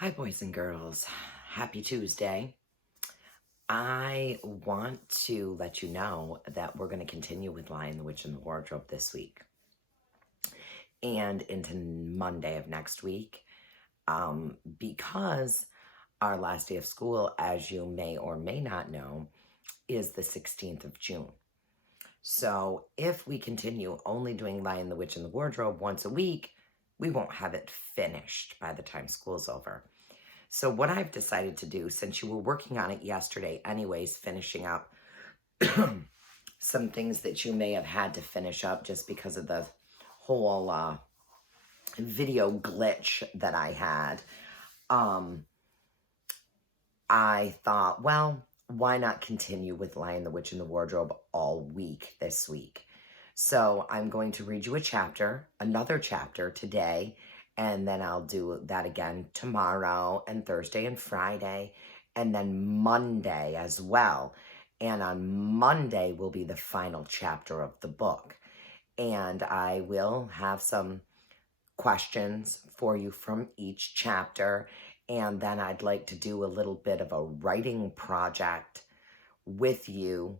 Hi, boys and girls. Happy Tuesday. I want to let you know that we're going to continue with Lion, the Witch, and the Wardrobe this week and into Monday of next week because our last day of school, as you may or may not know, is the 16th of June. So if we continue only doing Lion, the Witch, and the Wardrobe once a week, we won't have it finished by the time school's over. So what I've decided to do, since you were working on it yesterday anyways, finishing up some things that you may have had to finish up just because of the whole video glitch that I had, I thought, well, why not continue with Lion, the Witch, and the Wardrobe all week this week? So I'm going to read you a chapter, another chapter today, and then I'll do that again tomorrow and Thursday and Friday, and then Monday as well. And on Monday will be the final chapter of the book. And I will have some questions for you from each chapter. And then I'd like to do a little bit of a writing project with you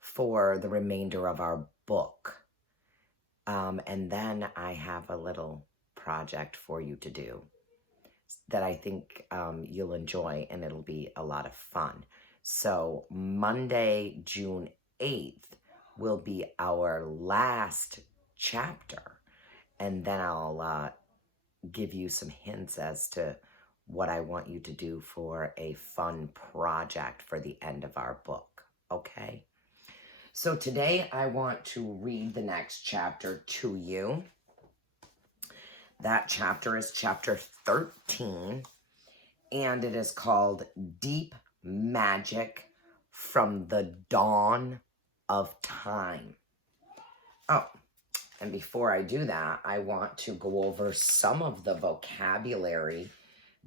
for the remainder of our book. And then I have a little project for you to do that I think you'll enjoy, and it'll be a lot of fun. So Monday, June 8th will be our last chapter, and then I'll give you some hints as to what I want you to do for a fun project for the end of our book, okay? So today I want to read the next chapter to you. That chapter is chapter 13, and it is called Deep Magic from the Dawn of Time. Oh, and before I do that, I want to go over some of the vocabulary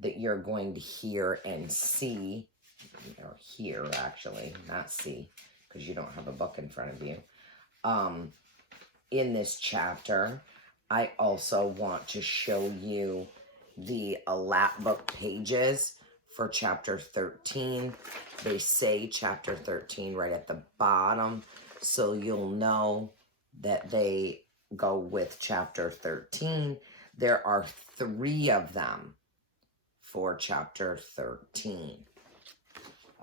that you're going to hear and see, or hear actually, not see, because you don't have a book in front of you, in this chapter. I also want to show you the lap book pages for chapter 13. They say chapter 13 right at the bottom, so you'll know that they go with chapter 13. There are 3 of them for chapter 13.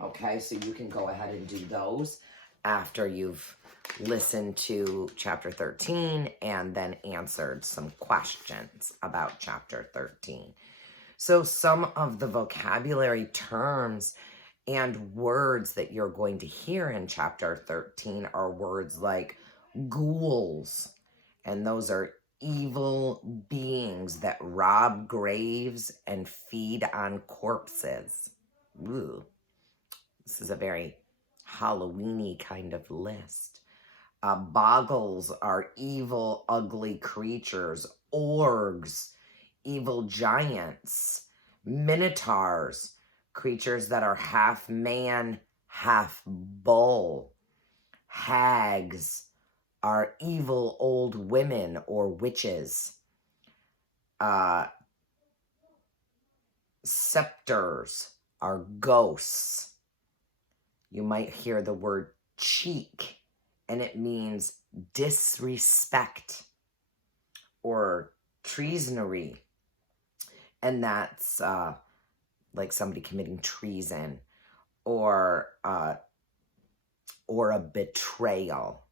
Okay, so you can go ahead and do those after you've listened to chapter 13 and then answered some questions about chapter 13. So some of the vocabulary terms and words that you're going to hear in chapter 13 are words like ghouls, and those are evil beings that rob graves and feed on corpses. Ooh, this is a very Halloween-y kind of list. Boggles are evil, ugly creatures. Orgs, evil giants. Minotaurs, creatures that are half man, half bull. Hags are evil old women or witches. Scepters are ghosts. You might hear the word cheek, and it means disrespect or treasonry. And that's like somebody committing treason or a betrayal.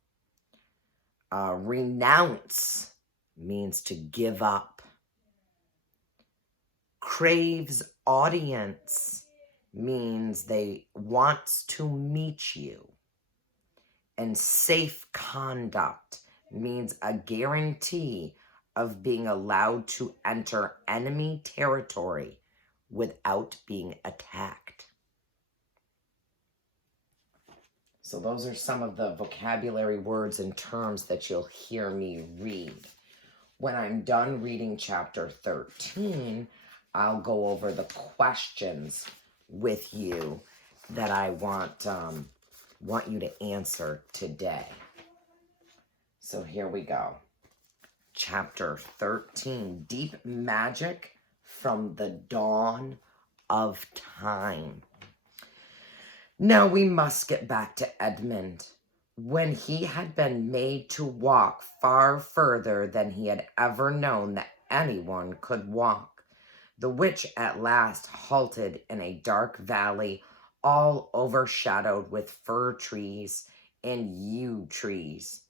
Renounce means to give up. Craves audience means they wants to meet you. And safe conduct means a guarantee of being allowed to enter enemy territory without being attacked. So those are some of the vocabulary words and terms that you'll hear me read. When I'm done reading chapter 13, I'll go over the questions with you that I want you to answer today. So here we go. Chapter 13, Deep Magic from the dawn of time. Now we must get back to Edmund. When he had been made to walk far further than he had ever known that anyone could walk, the witch at last halted in a dark valley all overshadowed with fir trees and yew trees.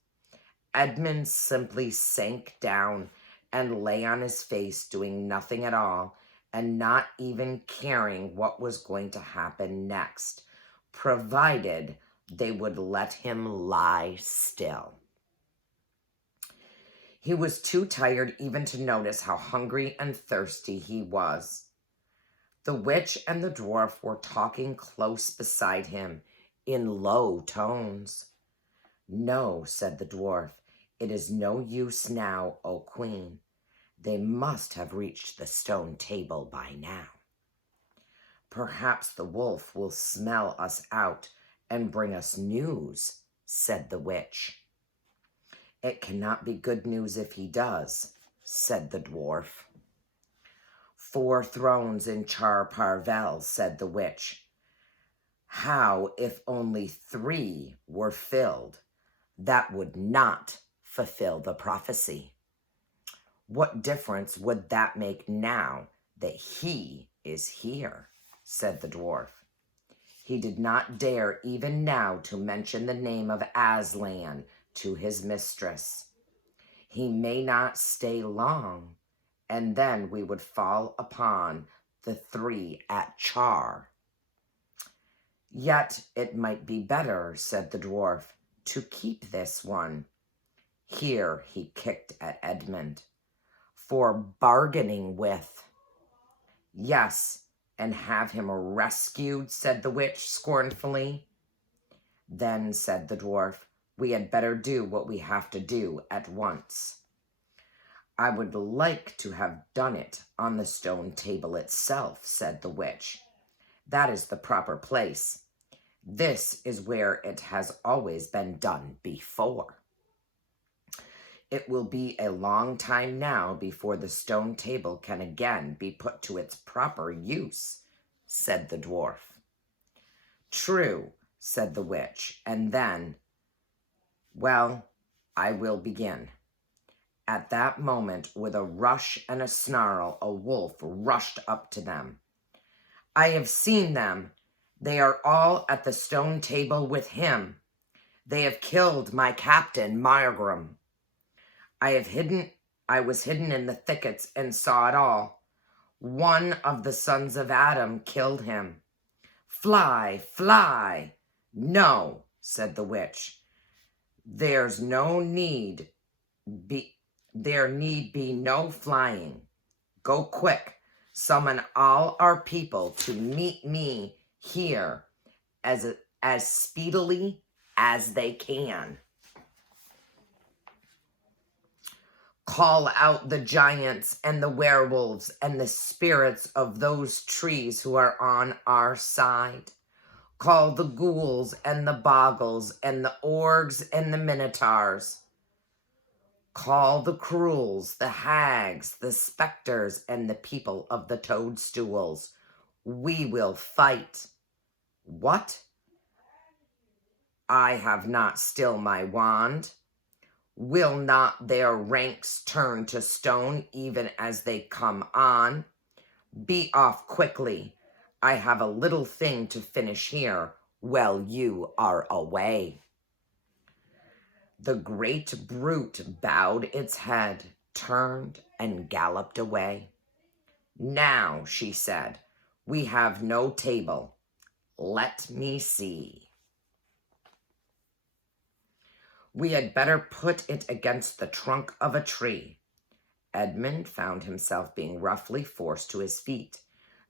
Edmund simply sank down and lay on his face, doing nothing at all, and not even caring what was going to happen next, provided they would let him lie still. He was too tired even to notice how hungry and thirsty he was. The witch and the dwarf were talking close beside him in low tones. "No," said the dwarf, "it is no use now, O queen. They must have reached the stone table by now. Perhaps the wolf will smell us out and bring us news," said the witch. "It cannot be good news if he does," said the dwarf. "4 thrones in Char Parvel," said the witch. "How if only 3 were filled? That would not fulfill the prophecy." "What difference would that make now that he is here?" said the dwarf. He did not dare even now to mention the name of Aslan to his mistress. "He may not stay long, and then we would fall upon the 3 at Char." "Yet it might be better," said the dwarf, "to keep this one." Here he kicked at Edmund. "For bargaining with." "Yes, and have him rescued," said the witch scornfully. "Then," said the dwarf, "we had better do what we have to do at once." "I would like to have done it on the stone table itself," said the witch. "That is the proper place. This is where it has always been done before." "It will be a long time now before the stone table can again be put to its proper use," said the dwarf. "True," said the witch, and then, "Well, I will begin." At that moment, with a rush and a snarl, a wolf rushed up to them. "I have seen them. They are all at the stone table with him. They have killed my captain, Margrim. I was hidden in the thickets and saw it all. One of the sons of Adam killed him. Fly, fly." "No," said the witch. There need be no flying. Go quick, summon all our people to meet me here as speedily as they can. Call out the giants and the werewolves and the spirits of those trees who are on our side. Call the ghouls and the boggles and the orgs and the minotaurs. Call the cruels, the hags, the specters, and the people of the toadstools. We will fight." "What? I have not still my wand. Will not their ranks turn to stone even as they come on? Be off quickly. I have a little thing to finish here while you are away." The great brute bowed its head, turned, and galloped away. "Now," she said, "we have no table. Let me see. We had better put it against the trunk of a tree." Edmund found himself being roughly forced to his feet.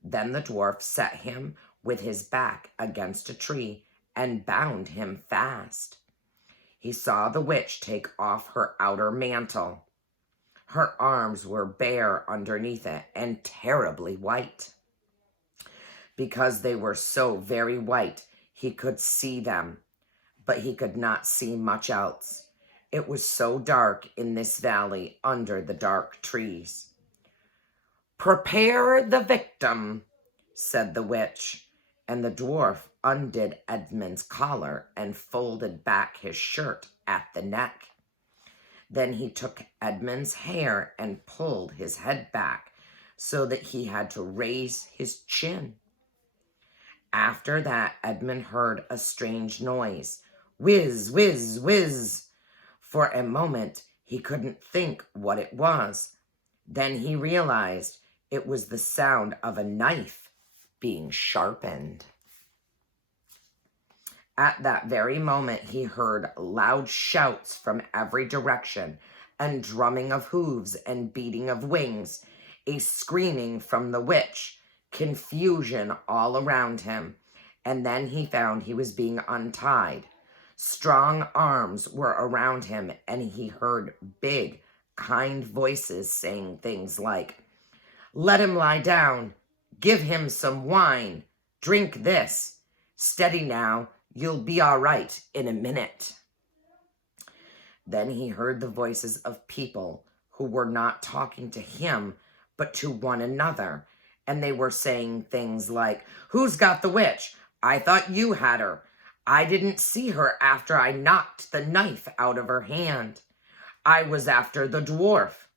Then the dwarf set him with his back against a tree and bound him fast. He saw the witch take off her outer mantle. Her arms were bare underneath it and terribly white. Because they were so very white, he could see them, but he could not see much else. It was so dark in this valley under the dark trees. "Prepare the victim," said the witch, and the dwarf undid Edmund's collar and folded back his shirt at the neck. Then he took Edmund's hair and pulled his head back so that he had to raise his chin. After that, Edmund heard a strange noise. Whiz, whiz, whiz. For a moment, he couldn't think what it was. Then he realized it was the sound of a knife being sharpened. At that very moment, he heard loud shouts from every direction, and drumming of hooves and beating of wings, a screaming from the witch, confusion all around him, and then he found he was being untied. Strong arms were around him, and he heard big, kind voices saying things like, "Let him lie down. Give him some wine. Drink this. Steady now. You'll be all right in a minute." Then he heard the voices of people who were not talking to him, but to one another. And they were saying things like, "Who's got the witch? I thought you had her. I didn't see her after I knocked the knife out of her hand. I was after the dwarf.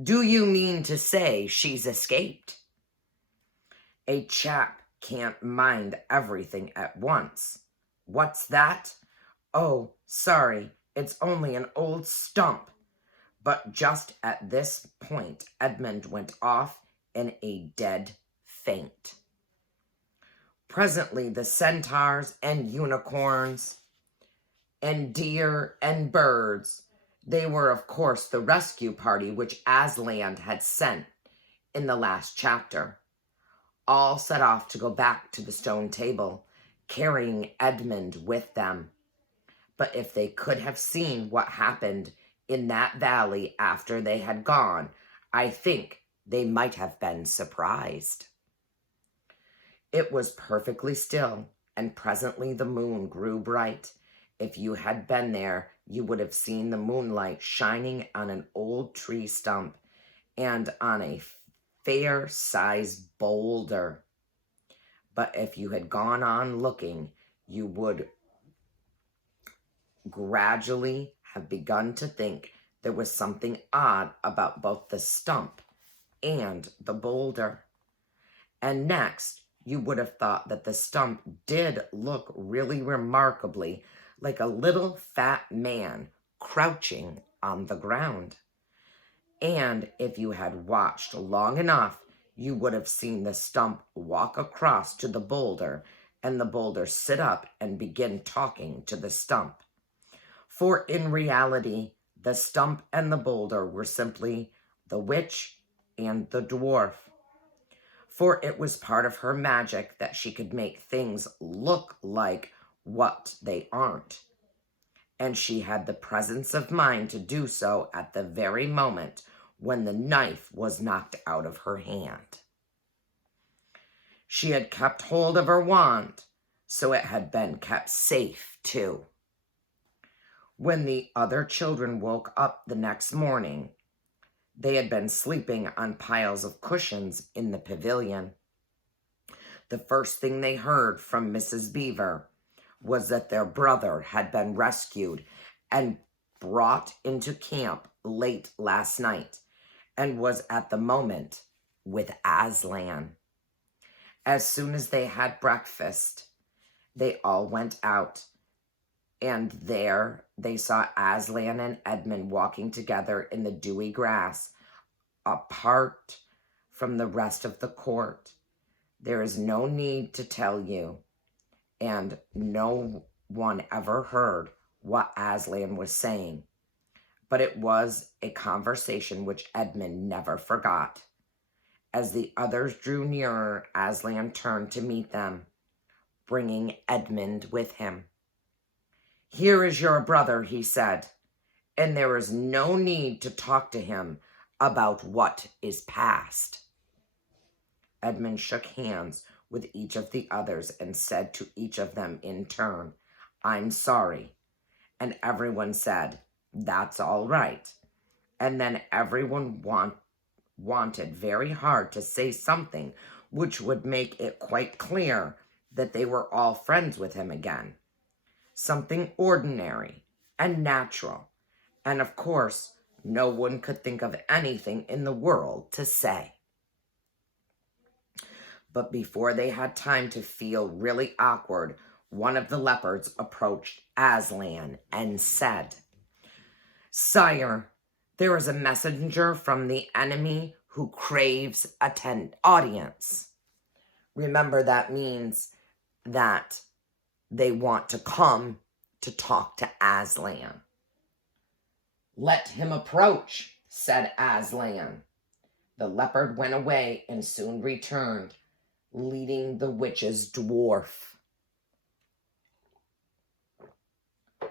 Do you mean to say she's escaped?" A chap can't mind everything at once. "What's that? Oh, sorry, it's only an old stump." But just at this point, Edmund went off in a dead faint. Presently, the centaurs and unicorns and deer and birds, they were, of course, the rescue party which Aslan had sent in the last chapter, all set off to go back to the stone table, carrying Edmund with them. But if they could have seen what happened in that valley after they had gone, I think they might have been surprised. It was perfectly still, and presently the moon grew bright. If you had been there, you would have seen the moonlight shining on an old tree stump and on a fair-sized boulder. But if you had gone on looking, you would gradually have begun to think there was something odd about both the stump and the boulder. And next, you would have thought that the stump did look really remarkably like a little fat man crouching on the ground. And if you had watched long enough, you would have seen the stump walk across to the boulder and the boulder sit up and begin talking to the stump. For in reality, the stump and the boulder were simply the witch and the dwarf. For it was part of her magic that she could make things look like what they aren't. And she had the presence of mind to do so at the very moment when the knife was knocked out of her hand. She had kept hold of her wand, so it had been kept safe too. When the other children woke up the next morning, they had been sleeping on piles of cushions in the pavilion. The first thing they heard from Mrs. Beaver was that their brother had been rescued and brought into camp late last night and was at the moment with Aslan. As soon as they had breakfast, they all went out, and there they saw Aslan and Edmund walking together in the dewy grass, apart from the rest of the court. There is no need to tell you, and no one ever heard what Aslan was saying, but it was a conversation which Edmund never forgot. As the others drew nearer, Aslan turned to meet them, bringing Edmund with him. "Here is your brother," he said, "and there is no need to talk to him about what is past." Edmund shook hands with each of the others and said to each of them in turn, "I'm sorry." And everyone said, "That's all right." And then everyone wanted very hard to say something which would make it quite clear that they were all friends with him again. Something ordinary and natural. And of course, no one could think of anything in the world to say. But before they had time to feel really awkward, one of the leopards approached Aslan and said, "Sire, there is a messenger from the enemy who craves audience." Remember, that means that they want to come to talk to Aslan. "Let him approach," said Aslan. The leopard went away and soon returned, leading the witch's dwarf.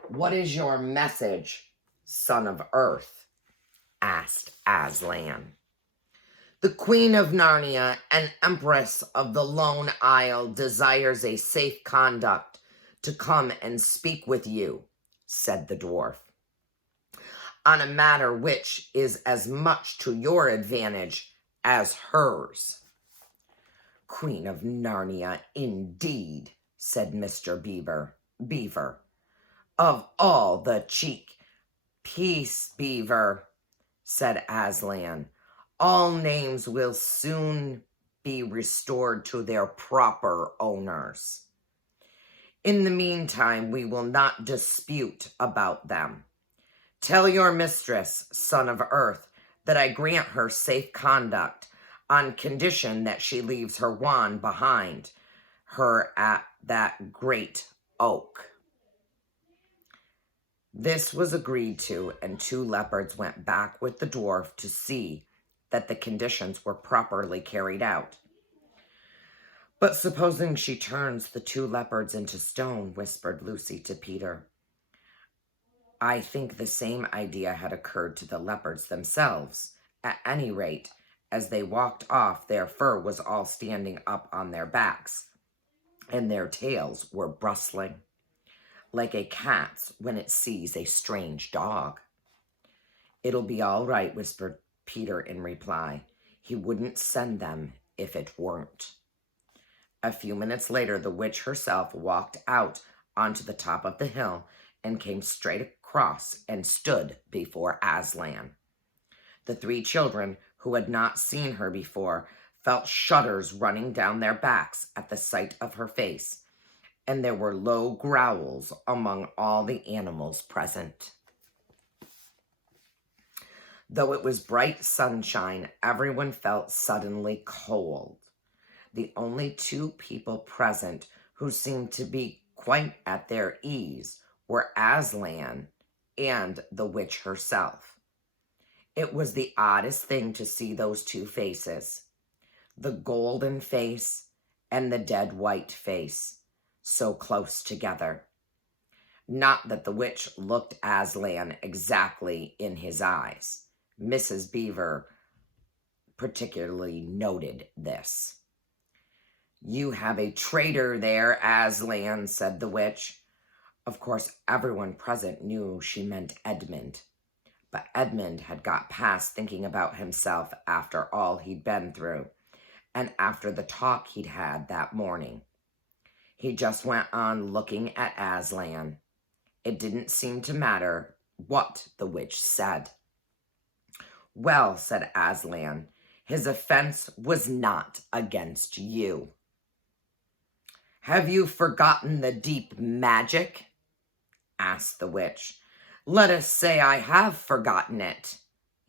"What is your message, son of Earth?" asked Aslan. "The Queen of Narnia and Empress of the Lone Isle desires a safe conduct to come and speak with you," said the dwarf, "on a matter which is as much to your advantage as hers." "Queen of Narnia, indeed," said Mr. Beaver. "Of all the cheek." "Peace, Beaver," said Aslan. "All names will soon be restored to their proper owners. In the meantime, we will not dispute about them. Tell your mistress, son of Earth, that I grant her safe conduct on condition that she leaves her wand behind her at that great oak." This was agreed to, and 2 leopards went back with the dwarf to see that the conditions were properly carried out. "But supposing she turns the 2 leopards into stone," whispered Lucy to Peter. I think the same idea had occurred to the leopards themselves. At any rate, as they walked off, their fur was all standing up on their backs, and their tails were bristling, like a cat's when it sees a strange dog. "It'll be all right," whispered Peter in reply. He wouldn't send them if it weren't. A few minutes later, the witch herself walked out onto the top of the hill and came straight across and stood before Aslan. The 3 children, who had not seen her before, felt shudders running down their backs at the sight of her face, and there were low growls among all the animals present. Though it was bright sunshine, everyone felt suddenly cold. The only 2 people present who seemed to be quite at their ease were Aslan and the witch herself. It was the oddest thing to see those 2 faces, the golden face and the dead white face, so close together. Not that the witch looked Aslan exactly in his eyes. Mrs. Beaver particularly noted this. "You have a traitor there, Aslan," said the witch. Of course, everyone present knew she meant Edmund. But Edmund had got past thinking about himself after all he'd been through, and after the talk he'd had that morning. He just went on looking at Aslan. It didn't seem to matter what the witch said. "Well," said Aslan, "his offense was not against you." "Have you forgotten the deep magic?" asked the witch. "Let us say I have forgotten it,"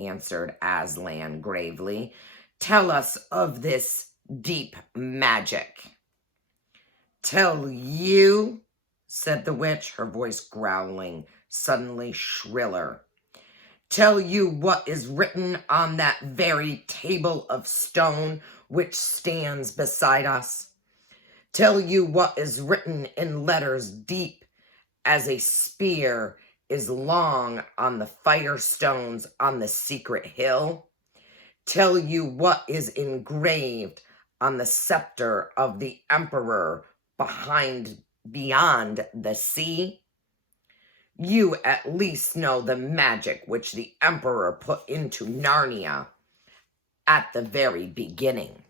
answered Aslan gravely. "Tell us of this deep magic." "Tell you?" said the witch, her voice growling, suddenly shriller. "Tell you what is written on that very table of stone which stands beside us? Tell you what is written in letters deep as a spear is long on the firestones on the secret hill? Tell you what is engraved on the scepter of the emperor beyond the sea? You at least know the magic which the emperor put into Narnia, at the very beginning.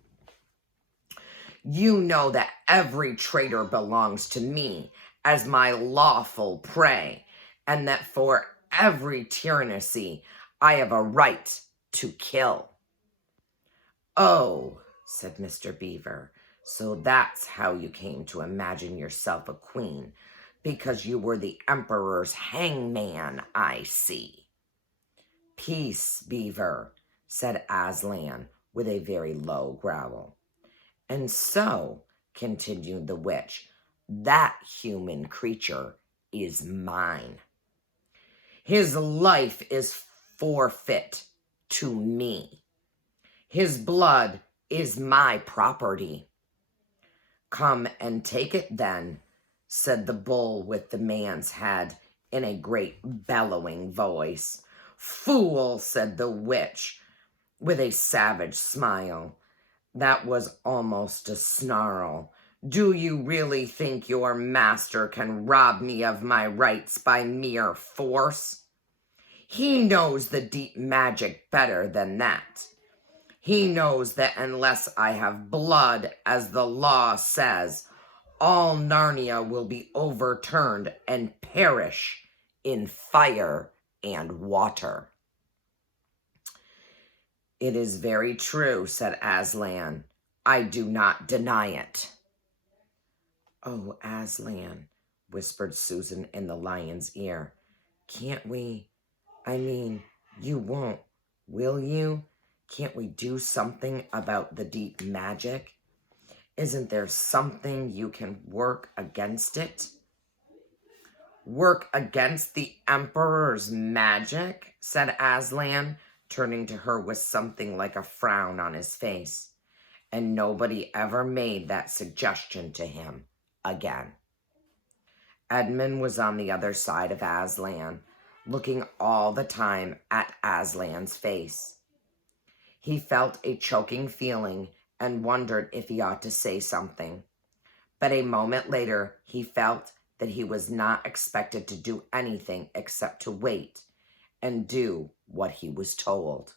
You know that every traitor belongs to me as my lawful prey, and that for every tyranny I have a right to kill." "Oh," said Mr. Beaver, "so that's how you came to imagine yourself a queen, because you were the emperor's hangman, I see." "Peace, Beaver," said Aslan with a very low growl. "And so," continued the witch, "that human creature is mine. His life is forfeit to me. His blood is my property." "Come and take it then," said the bull with the man's head in a great bellowing voice. "Fool," said the witch with a savage smile that was almost a snarl. "Do you really think your master can rob me of my rights by mere force? He knows the deep magic better than that. He knows that unless I have blood, as the law says, all Narnia will be overturned and perish in fire and water." "It is very true," said Aslan. "I do not deny it." "Oh, Aslan," whispered Susan in the lion's ear, "can't we, you won't, will you? Can't we do something about the deep magic? Isn't there something you can work against it?" "Work against the emperor's magic?" said Aslan, turning to her with something like a frown on his face. And nobody ever made that suggestion to him again. Edmund was on the other side of Aslan, looking all the time at Aslan's face. He felt a choking feeling and wondered if he ought to say something. But a moment later, he felt that he was not expected to do anything except to wait and do what he was told.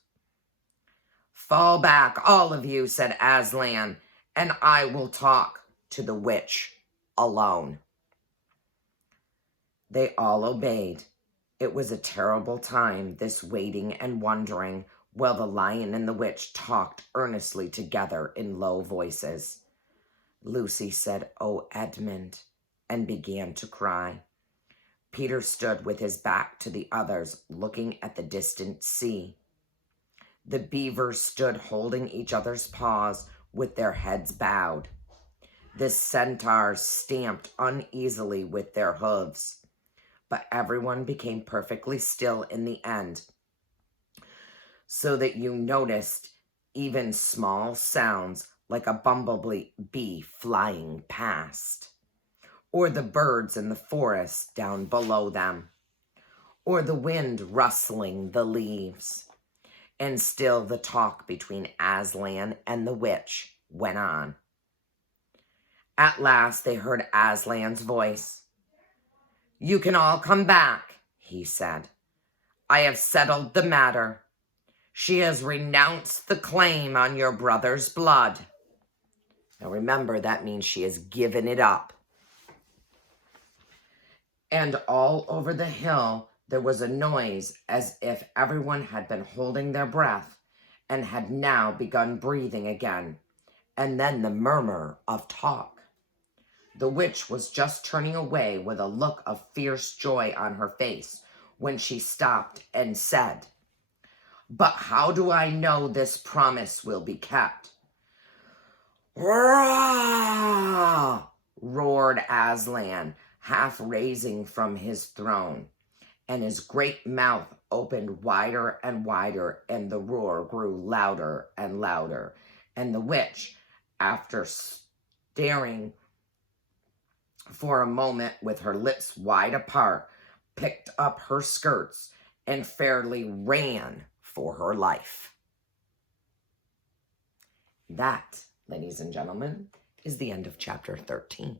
"Fall back, all of you," said Aslan, "and I will talk to the witch alone." They all obeyed. It was a terrible time, this waiting and wondering, while the lion and the witch talked earnestly together in low voices. Lucy said, "Oh, Edmund," and began to cry. Peter stood with his back to the others, looking at the distant sea. The beavers stood holding each other's paws with their heads bowed. The centaurs stamped uneasily with their hooves. But everyone became perfectly still in the end, so that you noticed even small sounds like a bumblebee flying past, or the birds in the forest down below them, or the wind rustling the leaves. And still the talk between Aslan and the witch went on. At last they heard Aslan's voice. "You can all come back," he said. "I have settled the matter. She has renounced the claim on your brother's blood." Now remember, that means she has given it up. And all over the hill there was a noise as if everyone had been holding their breath and had now begun breathing again, and then the murmur of talk. The witch was just turning away with a look of fierce joy on her face when she stopped and said, "But how do I know this promise will be kept?" "Rah!" roared Aslan, half raising from his throne, and his great mouth opened wider and wider, and the roar grew louder and louder. And the witch, after staring for a moment with her lips wide apart, picked up her skirts and fairly ran for her life. That, ladies and gentlemen, is the end of chapter 13.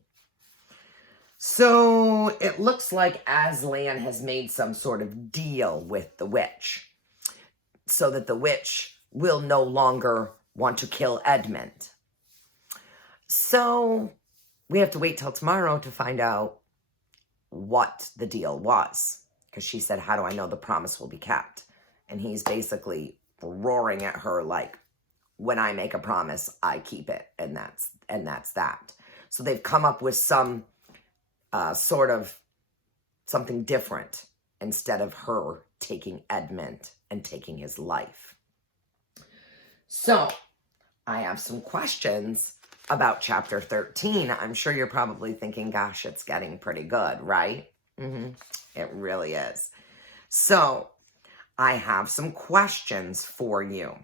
So it looks like Aslan has made some sort of deal with the witch, so that the witch will no longer want to kill Edmund. So we have to wait till tomorrow to find out what the deal was. Because she said, how do I know the promise will be kept? And he's basically roaring at her like, when I make a promise, I keep it. And that's that. So they've come up with some sort of something different instead of her taking Edmund and taking his life. So I have some questions about chapter 13. I'm sure you're probably thinking, gosh, it's getting pretty good, right? It really is. So I have some questions for you.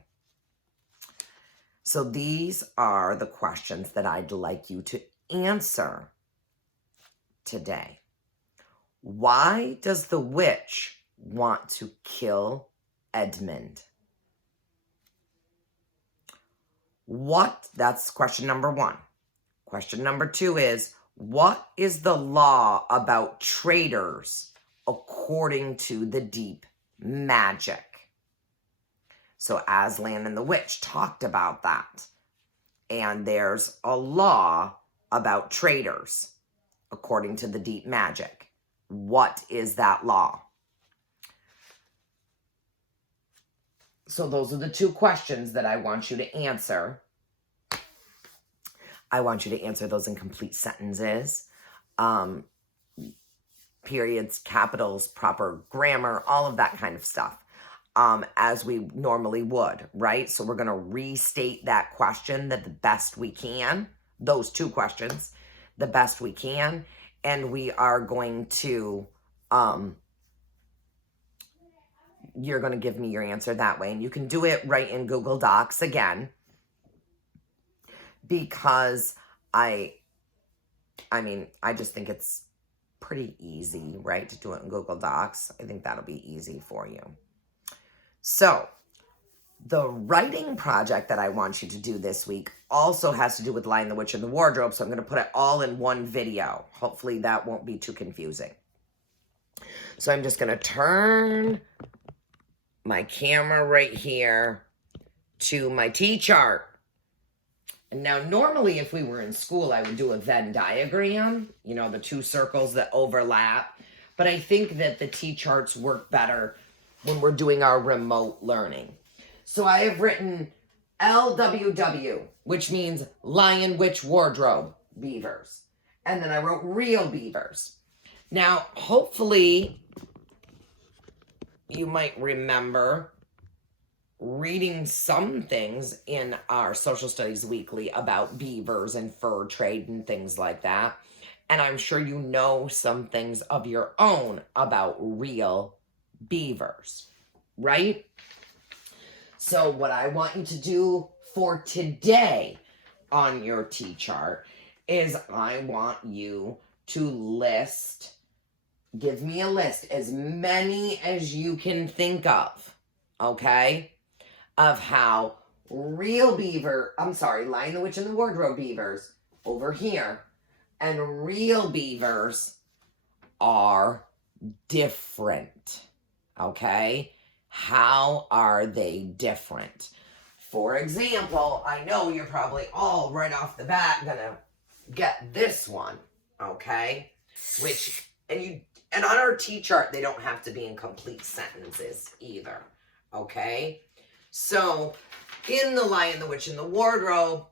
So these are the questions that I'd like you to answer today. Why does the witch want to kill Edmund? That's question number 1. Question number 2 is, what is the law about traitors according to the deep magic? So Aslan and the witch talked about that. And there's a law about traitors according to the deep magic. What is that law? So those are the 2 questions that I want you to answer. I want you to answer those in complete sentences, periods, capitals, proper grammar, all of that kind of stuff, as we normally would, right? So we're going to restate that question the best we can, those 2 questions, the best we can, and we are going to, you're going to give me your answer that way. And you can do it right in Google Docs again, because I just think it's pretty easy, right, to do it in Google Docs. I think that'll be easy for you. So the writing project that I want you to do this week also has to do with Lion, the Witch, and the Wardrobe. So I'm going to put it all in one video. Hopefully that won't be too confusing. So I'm just going to turn my camera right here to my T-chart. And now normally if we were in school, I would do a Venn diagram, you know, the 2 circles that overlap. But I think that the T-charts work better when we're doing our remote learning. So I have written LWW, which means Lion, Witch, Wardrobe, beavers. And then I wrote real beavers. Now, hopefully, you might remember reading some things in our Social Studies Weekly about beavers and fur trade and things like that. And I'm sure you know some things of your own about real beavers, right? So what I want you to do for today on your T-chart is I want you to give me a list, as many as you can think of, okay? Of how Lion, the Witch, and the Wardrobe beavers over here, and real beavers are different, okay? How are they different? For example, I know you're probably all right off the bat gonna get this one, okay? And on our T-chart, they don't have to be in complete sentences either, okay? So, in The Lion, the Witch, and the Wardrobe,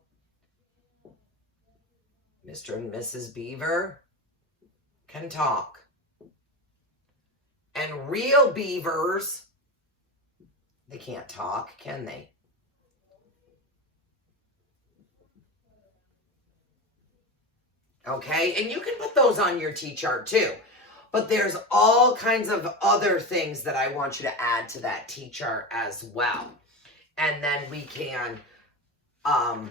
Mr. and Mrs. Beaver can talk. And real beavers, they can't talk, can they? Okay, and you can put those on your T-chart too. But there's all kinds of other things that I want you to add to that T-chart as well. And then we can, I'll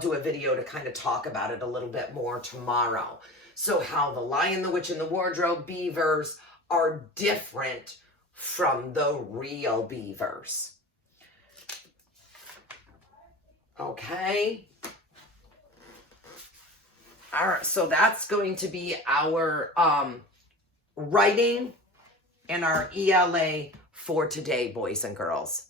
do a video to kind of talk about it a little bit more tomorrow. So how the Lion, the Witch, and the Wardrobe beavers are different from the real beavers. Okay? All right, so that's going to be our writing and our ELA for today, boys and girls.